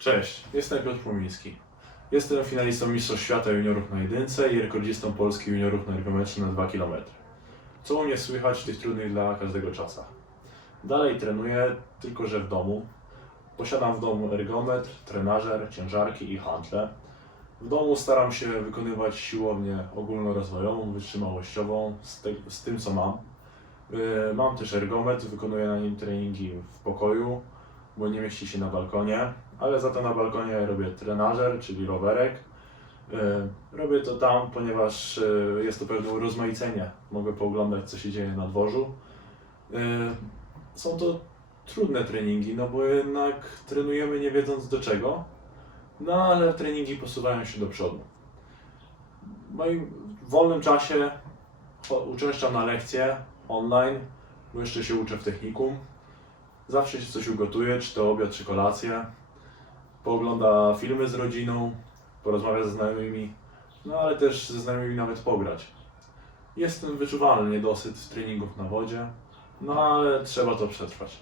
Cześć, jestem Piotr Płomiński. Jestem finalistą Mistrzostw Świata Juniorów na jedynce i rekordzistą Polski Juniorów na ergometrze na 2 km. Co u mnie słychać w tych trudnych dla każdego czasach? Dalej trenuję, tylko że w domu. Posiadam w domu ergometr, trenażer, ciężarki i handle. W domu staram się wykonywać siłownię ogólnorozwojową, wytrzymałościową z, te, z tym co mam. Yy, Mam też ergometr, wykonuję na nim treningi w pokoju, bo nie mieści się na balkonie, ale za to na balkonie robię trenażer, czyli rowerek. Yy, Robię to tam, ponieważ yy, jest to pewne urozmaicenie. Mogę pooglądać, co się dzieje na dworzu. Yy, Są to trudne treningi, no bo jednak trenujemy nie wiedząc do czego, no ale treningi posuwają się do przodu. W moim wolnym czasie uczęszczam na lekcje online, bo jeszcze się uczę w technikum. Zawsze się coś ugotuje, czy to obiad, czy kolację. Poogląda filmy z rodziną, porozmawia ze znajomymi, no ale też ze znajomymi nawet pograć. Jest ten wyczuwalny niedosyt treningów na wodzie, no ale trzeba to przetrwać.